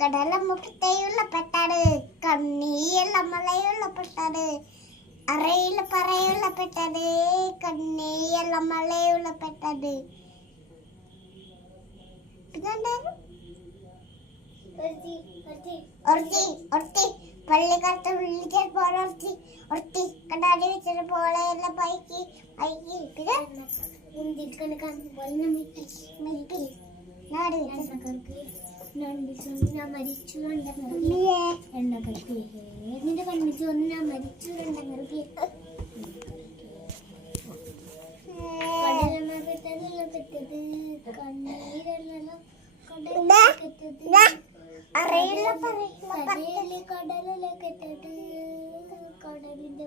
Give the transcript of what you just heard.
കടലമ്മ പുത്തയുള്ള പെട്ടാട് കണ്ണീയുള്ള മലയുള്ള പെട്ടാട് അറയില പറയുള്ള പെട്ടത് കണ്ണീയുള്ള മലയുള്ള പെട്ടത് പള്ളിക്കാലത്ത് വിളിക്കാൻ പോലൊർത്തി ഒർത്തി കണ്ടാടി വെച്ചത് പോലെയുള്ള പൈക്കി പൈക്കി ഞാൻ മരിച്ചു നിന്റെ കണ്ണിച്ച് ഒന്ന് ഞാൻ മരിച്ചു പെട്ടത് കണ്ണീരല്ലോ കടലല്ലേ കെട്ടത് കടലിന്റെ കടലിന്റെ